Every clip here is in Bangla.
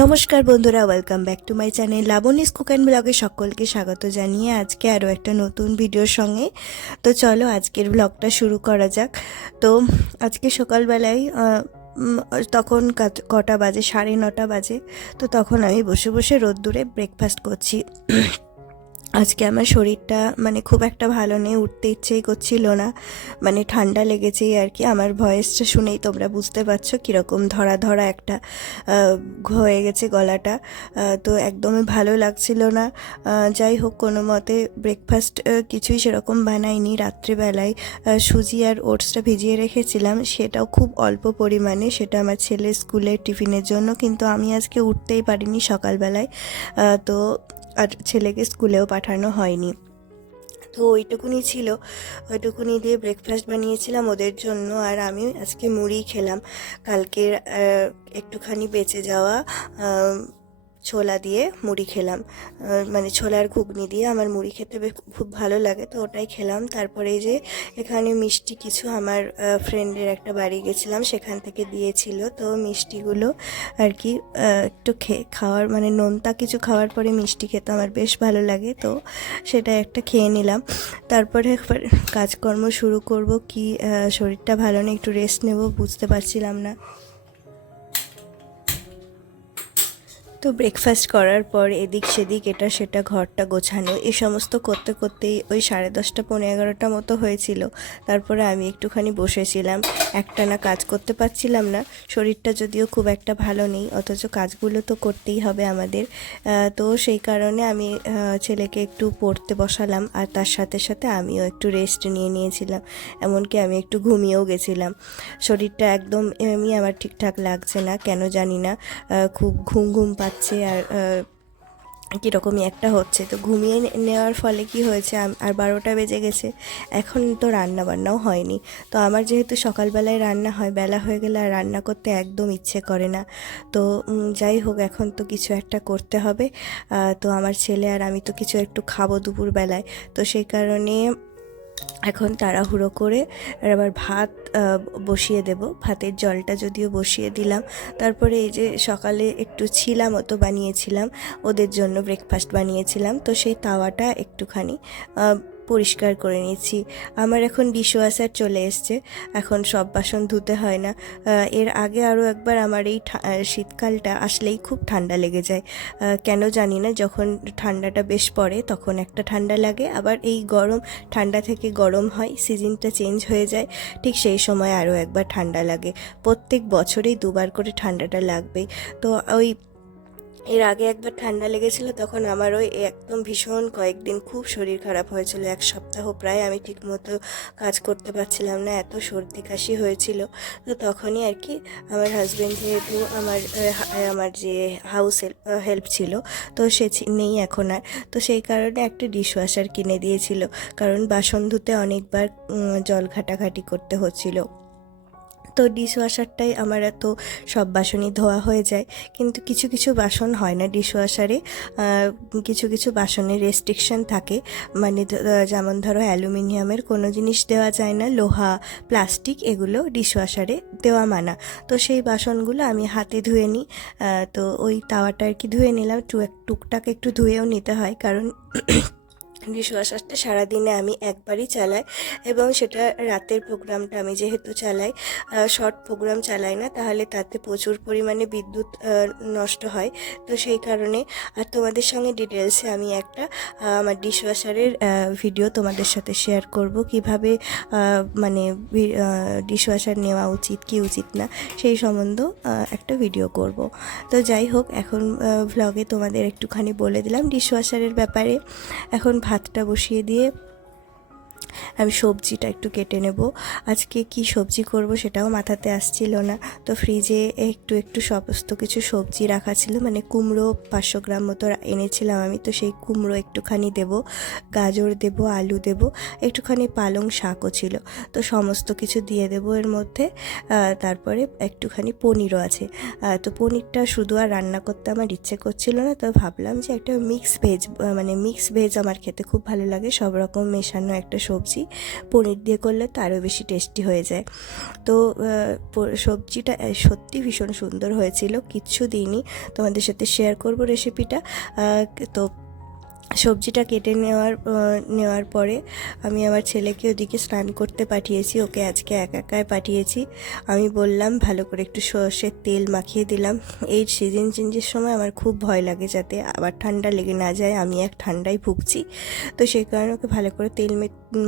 নমস্কার বন্ধুরা, welcome back to my channel Laboni's cook and ব্লগে সকলকে স্বাগত জানিয়ে আজকে আরও একটা নতুন ভিডিওর সঙ্গে। তো চলো আজকের ব্লগটা শুরু করা যাক। তো আজকে সকালবেলায় তখন কটা বাজে, 9:30 বাজে। তো তখন আমি বসে বসে রোদ্দুরে ব্রেকফাস্ট করছি। আজকে আমার শরীরটা খুব একটা ভালো নেই, উঠতে ইচ্ছেই করছিল না, ঠান্ডা লেগেছেই আর কি। আমার ভয়েসটা শুনেই তোমরা বুঝতে পারছো কীরকম ধরা ধরা একটা হয়ে গেছে গলাটা। তো একদমই ভালো লাগছিল না। যাই হোক, কোনো মতে ব্রেকফাস্ট কিছুই সেরকম বানাইনি। রাত্রিবেলায় সুজি আর ওটসটা ভিজিয়ে রেখেছিলাম, সেটাও খুব অল্প পরিমাণে, সেটা আমার ছেলের স্কুলের টিফিনের জন্য। কিন্তু আমি আজকে উঠতেই পারিনি সকালবেলায়, তো আর ছেলেকে স্কুলেও পাঠানো হয়নি। তো ওইটুকুনি ছিল, ওইটুকুনি দিয়ে ব্রেকফাস্ট বানিয়েছিলাম ওদের জন্য। আর আমি আজকে মুড়ি খেলাম, কালকের একটুখানি বেঁচে যাওয়া ছোলা দিয়ে মুড়ি খেলাম। ছোলার ঘুগনি দিয়ে আমার মুড়ি খেতে খুব ভালো লাগে, তো ওটাই খেলাম। তারপরে এই যে এখানে মিষ্টি কিছু আমার ফ্রেন্ডের একটা বাড়ি গেছিলাম, সেখান থেকে দিয়েছিল। তো মিষ্টিগুলো আর কি একটু খাওয়ার নোনতা কিছু খাওয়ার পরে মিষ্টি খেতে আমার বেশ ভালো লাগে, তো সেটা একটা খেয়ে নিলাম। তারপরে একবার কাজকর্ম শুরু করব। কি শরীরটা ভালো নেই, একটু রেস্ট নেব, বুঝতে পারছিলাম না। তো ব্রেকফাস্ট করার পর এদিক সেদিক এটা সেটা ঘরটা গোছানো এই সমস্ত করতে করতেই ওই 10:30 পৌনে 11টা মতো হয়েছিল। তারপরে আমি একটুখানি বসেছিলাম, একটানা কাজ করতে পারছিলাম না। শরীরটা যদিও খুব একটা ভালো নেই, অথচ কাজগুলো তো করতেই হবে আমাদের। তো সেই কারণে আমি ছেলেকে একটু পড়তে বসালাম, আর তার সাথে সাথে আমিও একটু রেস্ট নিয়েছিলাম। এমনকি আমি একটু ঘুমিয়েও গেছিলাম। শরীরটা একদম আমার ঠিকঠাক লাগছে না, কেন জানি না, খুব ঘুম ঘুম পাচ্ছে আর কীরকমই একটা হচ্ছে। তো ঘুমিয়ে নেওয়ার ফলে কি হয়েছে, আর 12টা বেজে গেছে, এখন তো রান্না বান্নাও হয়নি। তো আমার যেহেতু সকালবেলায় রান্না হয়, বেলা হয়ে গেলে আর রান্না করতে একদম ইচ্ছে করে না। তো যাই হোক, এখন তো কিছু একটা করতে হবে। তো আমার ছেলে আর আমি তো কিছু একটু খাবো দুপুরবেলায়, তো সেই কারণে এখন তাড়াহুড়ো করে আবার ভাত বসিয়ে দেব। ভাতের জলটা যদিও বসিয়ে দিলাম। তারপরে এই যে সকালে একটু ছিলা মতো বানিয়েছিলাম, ওদের জন্য ব্রেকফাস্ট বানিয়েছিলাম, তো সেই তাওয়াটা একটুখানি পরিষ্কার করে নিচ্ছি। আমার এখন ডিশওয়াশার চলে এসছে, এখন সব বাসন ধুতে হয় না। এর আগে আরও একবার আমার এই শীতকালটা আসলেই খুব ঠান্ডা লেগে যায়, কেন জানি না। যখন ঠান্ডাটা বেশ পড়ে তখন একটা ঠান্ডা লাগে, আবার এই ঠান্ডা থেকে গরম হয়, সিজনটা চেঞ্জ হয়ে যায়, ঠিক সেই সময় আরও একবার ঠান্ডা লাগে। প্রত্যেক বছরেই দুবার করে ঠান্ডাটা লাগবেই। তো ওই এর আগে একবার ঠান্ডা লেগেছিল, তখন আমার ওই একদম ভীষণ কয়েকদিন খুব শরীর খারাপ হয়েছিল। 1 সপ্তাহ প্রায় আমি ঠিকমতো কাজ করতে পারছিলাম না, এত সর্দি কাশি হয়েছিল। তো তখনই আর কি আমার হাজব্যান্ড, যেহেতু আমার যে হাউস হেল্প ছিল, তো সে নেই এখন আর, তো সেই কারণে একটা ডিশওয়াশার কিনে দিয়েছিল, কারণ বাসন ধুতে অনেকবার জল ঘাটাঘাটি করতে হচ্ছিল। তো ডিশওয়াশারটাই আমার এত সব বাসনই ধোয়া হয়ে যায়, কিন্তু কিছু কিছু বাসন হয় না ডিশওয়াশারে। কিছু কিছু বাসনের রেস্ট্রিকশন থাকে, যেমন ধরো অ্যালুমিনিয়ামের কোনো জিনিস দেওয়া যায় না, লোহা, প্লাস্টিক এগুলো ডিশওয়াশারে দেওয়া মানা। তো সেই বাসনগুলো আমি হাতে ধুয়ে নিই। তো ওই তাওয়াটা আর কি ধুয়ে নিলাম, টুকটাক একটু ধুয়েও নিতে হয়, কারণ ডিশওয়াশারটা সারাদিনে আমি একবারই চালাই, এবং সেটা রাতের প্রোগ্রামটা আমি যেহেতু চালাই, শর্ট প্রোগ্রাম চালাই না, তাহলে তাতে প্রচুর পরিমাণে বিদ্যুৎ নষ্ট হয়। তো সেই কারণে আর তোমাদের সঙ্গে ডিটেলসে আমি একটা আমার ডিশওয়াশারের ভিডিও তোমাদের সাথে শেয়ার করব, কিভাবে ডিশওয়াশার নেওয়া উচিত কি উচিত না, সেই সম্বন্ধ একটা ভিডিও করব। তো যাই হোক, এখন ভ্লগে তোমাদের একটুখানি বলে দিলাম ডিশওয়াশারের ব্যাপারে। এখন ভাতটা বসিয়ে দিয়ে আমি সবজিটা একটু কেটে নেব। আজকে কি সবজি করব সেটাও মাথাতে আসছিল না, তো ফ্রিজে একটু একটু সমস্ত কিছু সবজি রাখা ছিল, কুমড়ো 500 গ্রাম মতো এনেছিলাম আমি, তো সেই কুমড়ো একটুখানি দেব, গাজর দেব, আলু দেব, একটুখানি পালং শাকও ছিল, তো সমস্ত কিছু দিয়ে দেব এর মধ্যে। তারপরে একটুখানি পনিরও আছে। তো পনিরটা শুধু আর রান্না করতে আমার ইচ্ছে করছিল না, তো ভাবলাম যে একটা মিক্স ভেজ আমার খেতে খুব ভালো লাগে, সব রকম মেশানো একটা সবজি, পনির দিয়ে করলে তো আরও বেশি টেস্টি হয়ে যায়। তো সবজিটা সত্যি ভীষণ সুন্দর হয়েছিল, কিচ্ছু দিইনি, তোমাদের সাথে শেয়ার করব রেসিপিটা। তো সবজিটা কেটে নেওয়ার পরে আমি আমার ছেলেকে ওদিকে স্নান করতে পাঠিয়েছি, ওকে আজকে একা একাই পাঠিয়েছি। আমি বললাম ভালো করে একটু সর্ষের তেল মাখিয়ে দিলাম। এই সিজন চেঞ্জের সময় আমার খুব ভয় লাগে যাতে আবার ঠান্ডা লেগে না যায়, আমি এক ঠান্ডায় ভুগছি। তো সেই কারণে ওকে ভালো করে তেল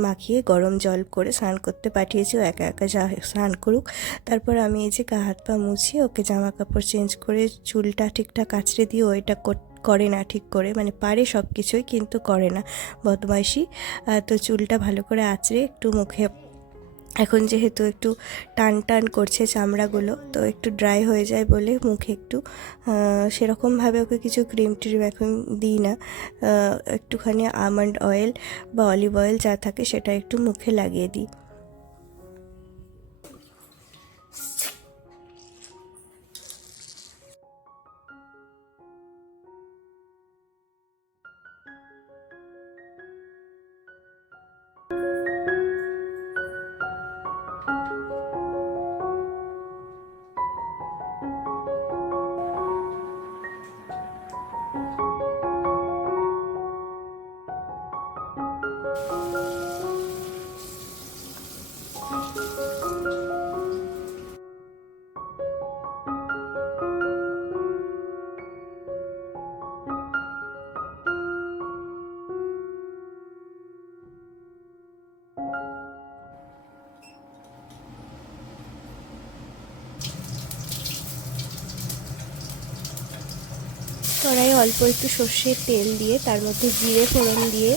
মাখিয়ে গরম জল করে স্নান করতে পাঠিয়েছি, ও একা একা স্নান করুক। তারপর আমি এই যে গা হাত পা মুছিয়ে ওকে জামা কাপড় চেঞ্জ করে চুলটা ঠিকঠাক আঁচড়ে দিয়ে ও এটা করে না ঠিক করে, মানে পারে সব কিছুই কিন্তু করে না, বদমাইশি। তো চুলটা ভালো করে আঁচড়ে একটু মুখে, এখন যেহেতু একটু টান টান করছে চামড়াগুলো, তো একটু ড্রাই হয়ে যায় বলে মুখে একটু সেরকমভাবে ওকে কিছু ক্রিম ট্রিম এখন দিই না, একটুখানি আমন্ড অয়েল বা অলিভ অয়েল যা থাকে সেটা একটু মুখে লাগিয়ে দিই। কড়াইয়ে অল্প একটু সর্ষের তেল দিয়ে তার মধ্যে জিরে ফোড়ন দিয়ে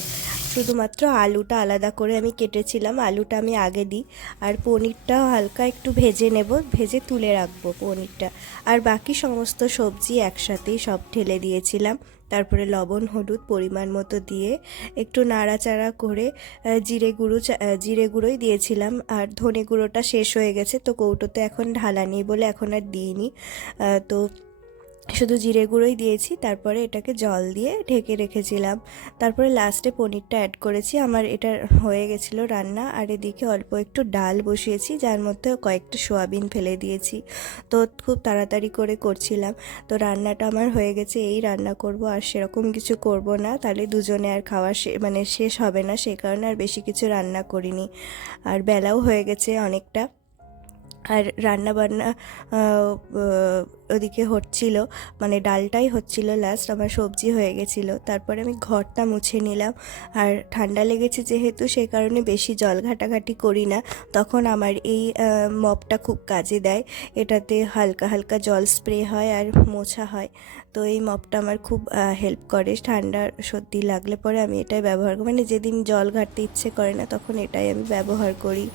শুধুমাত্র আলুটা আলাদা করে আমি কেটেছিলাম, আলুটা আমি আগে দিই। আর পনিরটাও হালকা একটু ভেজে নেব, ভেজে তুলে রাখবো পনিরটা। আর বাকি সমস্ত সবজি একসাথেই সব ঢেলে দিয়েছিলাম। তারপরে লবণ হলুদ পরিমাণ মতো দিয়ে একটু নাড়াচাড়া করে জিরে গুঁড়োই দিয়েছিলাম। আর ধনে গুঁড়োটা শেষ হয়ে গেছে, তো কৌটোতে এখন ঢালা নেই বলে এখন আর দিইনি। তো শুধু জিরে গুঁড়োই দিয়েছি, তারপরে এটাকে জল দিয়ে ঢেকে রেখেছিলাম। তারপরে লাস্টে পনিরটা অ্যাড করেছি। আমার এটা হয়ে গেছিলো রান্না। আর এদিকে অল্প একটু ডাল বসিয়েছি, যার মধ্যে কয়েকটা সোয়াবিন ফেলে দিয়েছি। তো খুব তাড়াতাড়ি করে করছিলাম, তো রান্নাটা আমার হয়ে গেছে। এই রান্না করব, আর সেরকম কিছু করব না, তাহলে দুজনে আর খাওয়া মানে শেষ হবে না, সেই কারণে আর বেশি কিছু রান্না করিনি। আর বেলাও হয়ে গেছে অনেকটা। আর রান্না বান্না ওদিকে হচ্ছিল, মানে ডালটাই হচ্ছিল লাস্ট, আমার সবজি হয়ে গেছিলো। তারপরে আমি ঘরটা মুছে নিলাম। আর ঠান্ডা লেগেছে যেহেতু, সেই কারণে বেশি জল ঘাটাঘাটি করি না, তখন আমার এই মপটা খুব কাজে দেয়। এটাতে হালকা হালকা জল স্প্রে হয় আর মোছা হয়। তো এই মপটা আমার খুব হেল্প করে, ঠান্ডা সর্দি লাগলে পরে আমি এটাই ব্যবহার করি, মানে যেদিন জল ঘাটতে ইচ্ছে করে না তখন এটাই আমি ব্যবহার করি।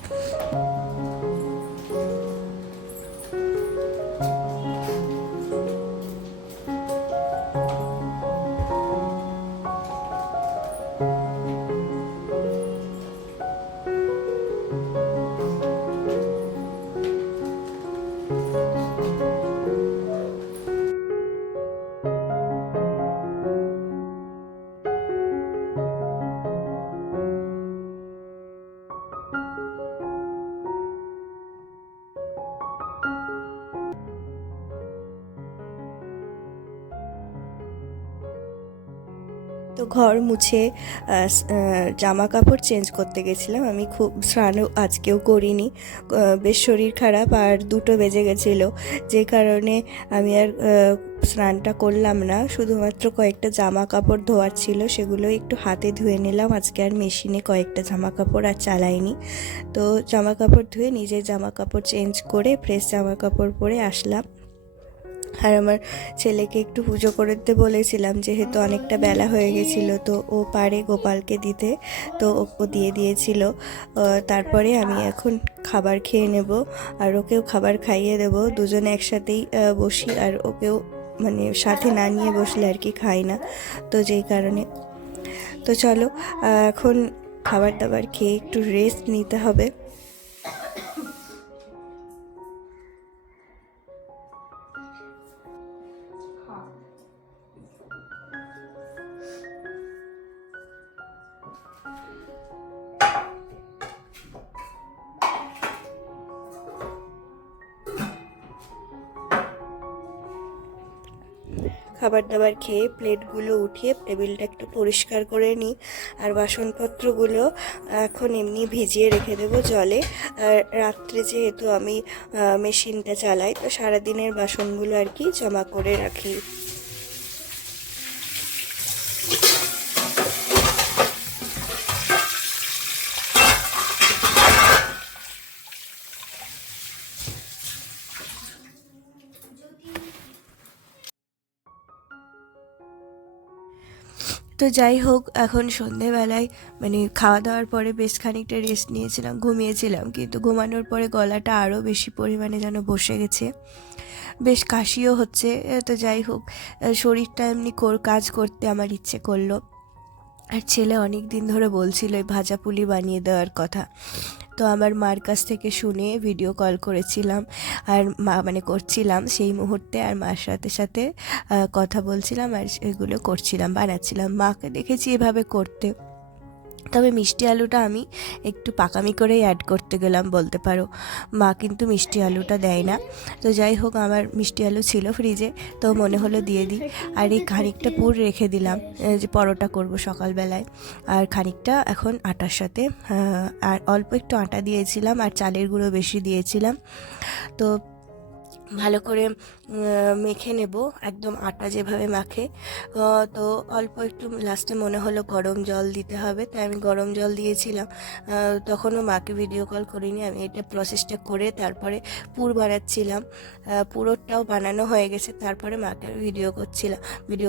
তো ঘর মুছে জামা কাপড় চেঞ্জ করতে গেছিলাম। আমি খুব স্নানও আজকেও করিনি, বেশ শরীর খারাপ আর 2টো বেজে গেছিলো, যে কারণে আমি আর স্নানটা করলাম না। শুধুমাত্র কয়েকটা জামা কাপড় ধোয়ার ছিল, সেগুলো একটু হাতে ধুয়ে নিলাম। আজকে আর মেশিনে কয়েকটা জামা কাপড় আর চালাইনি। তো জামা কাপড় ধুয়ে নিজের জামা কাপড় চেঞ্জ করে ফ্রেশ জামা কাপড় পরে আসলাম। আর আমার ছেলেকে একটু পুজো করে দিতে বলেছিলাম, যেহেতু অনেকটা বেলা হয়ে গেছিলো, তো ও পারে গোপালকে দিতে, তো ও দিয়ে দিয়েছিল। তারপরে আমি এখন খাবার খেয়ে নেব, আর ওকেও খাবার খাইয়ে দেবো। দুজনে একসাথেই বসি, আর ওকেও মানে সাথে না নিয়ে বসলে আর কি খাই না, তো যেই কারণে। তো চলো এখন খাবার দাবার খেয়ে একটু রেস্ট নিতে হবে। খাবার দাবার খেয়ে প্লেটগুলো উঠিয়ে টেবিলটা একটু পরিষ্কার করে নিই। আর বাসনপত্রগুলো এখন এমনি ভিজিয়ে রেখে দেবো জলে। আর রাত্রে যেহেতু আমি মেশিনটা চালাই, তো সারাদিনের বাসনগুলো আর কি জমা করে রাখি। তো যাই হোক, এখন সন্ধেবেলায় মানে খাওয়া দাওয়ার পরে বেশ খানিকটা রেস্ট নিয়েছিলাম, ঘুমিয়েছিলাম, কিন্তু ঘুমানোর পরে গলাটা আরও বেশি পরিমাণে যেন বসে গেছে, বেশ কাশিও হচ্ছে। তো যাই হোক, শরীরটা এমনি কাজ করতে আমার ইচ্ছে করলো। আর ছেলে অনেক দিন ধরে বলছিল এই ভাজা পুলি বানিয়ে দেওয়ার কথা। তো আমার মার কাছ থেকে শুনে ভিডিও কল করেছিলাম, আর মা মানে করছিলাম সেই মুহূর্তে, আর মার সাথে সাথে কথা বলছিলাম আর এগুলো করছিলাম, বানাচ্ছিলাম। মাকে দেখেছি এভাবে করতে, তবে মিষ্টি আলুটা আমি একটু পাকামি করেই অ্যাড করতে গেলাম বলতে পারো। মা কিন্তু মিষ্টি আলুটা দেয় না। তো যাই হোক, আমার মিষ্টি আলু ছিল ফ্রিজে, তো মনে হলো দিয়ে দিই। আর এই খানিকটা পুর রেখে দিলাম, যে পরোটা করব সকালবেলায়। আর খানিকটা এখন আটার সাথে, আর অল্প একটু আটা দিয়েছিলাম আর চালের গুঁড়ো বেশি দিয়েছিলাম। তো ভালো করে মেখে নেব, একদম আটা যেভাবে মাখে। তো অল্প একটু লাস্টে মনে হলো গরম জল দিতে হবে, তাই আমি গরম জল দিয়েছিলাম। তখনও মাকে ভিডিও কল করিনি, আমি এটা প্রসেসটা করে তারপরে পুর বানাচ্ছিলাম। পুরোটাও বানানো হয়ে গেছে, তারপরে মাকে ভিডিও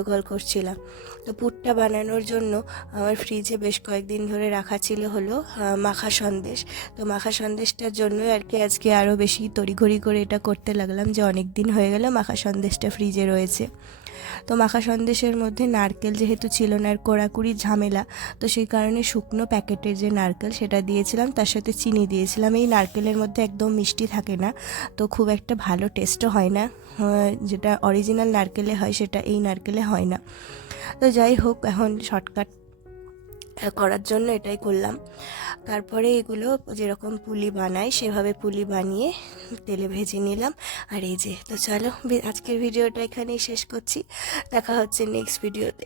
কল করছিলাম। তো পুরটা বানানোর জন্য আমার ফ্রিজে বেশ কয়েকদিন ধরে রাখা ছিল হলো মাখা সন্দেশ। তো মাখা সন্দেশটার জন্য আর কি আজকে আরও বেশি তড়িঘড়ি করে এটা করতে লাগলাম, যে অনেক দিন হয়ে গেল মাখা সন্দেশটা ফ্রিজে রয়েছে। তো মাখা সন্দেশের মধ্যে নারকেল যেহেতু ছিল না, আর কোড়াকুড়ি ঝামেলা, তো সেই কারণে শুকনো প্যাকেটের যে নারকেল সেটা দিয়েছিলাম, তার সাথে চিনি দিয়েছিলাম। এই নারকেলের মধ্যে একদম মিষ্টি থাকে না, তো খুব একটা ভালো টেস্টও হয় না। যেটা অরিজিনাল নারকেলে হয় সেটা এই নারকেলে হয় না। তো যাই হোক, এখন শর্টকাট করার জন্য এটাই করলাম। তারপরে এগুলো যেরকম পুলি বানাই সেভাবে পুলি বানিয়ে তেলে ভেজে নিলাম। আর এই যে, তো চলো আজকের ভিডিওটা এখানেই শেষ করছি, দেখা হচ্ছে নেক্সট ভিডিওতে।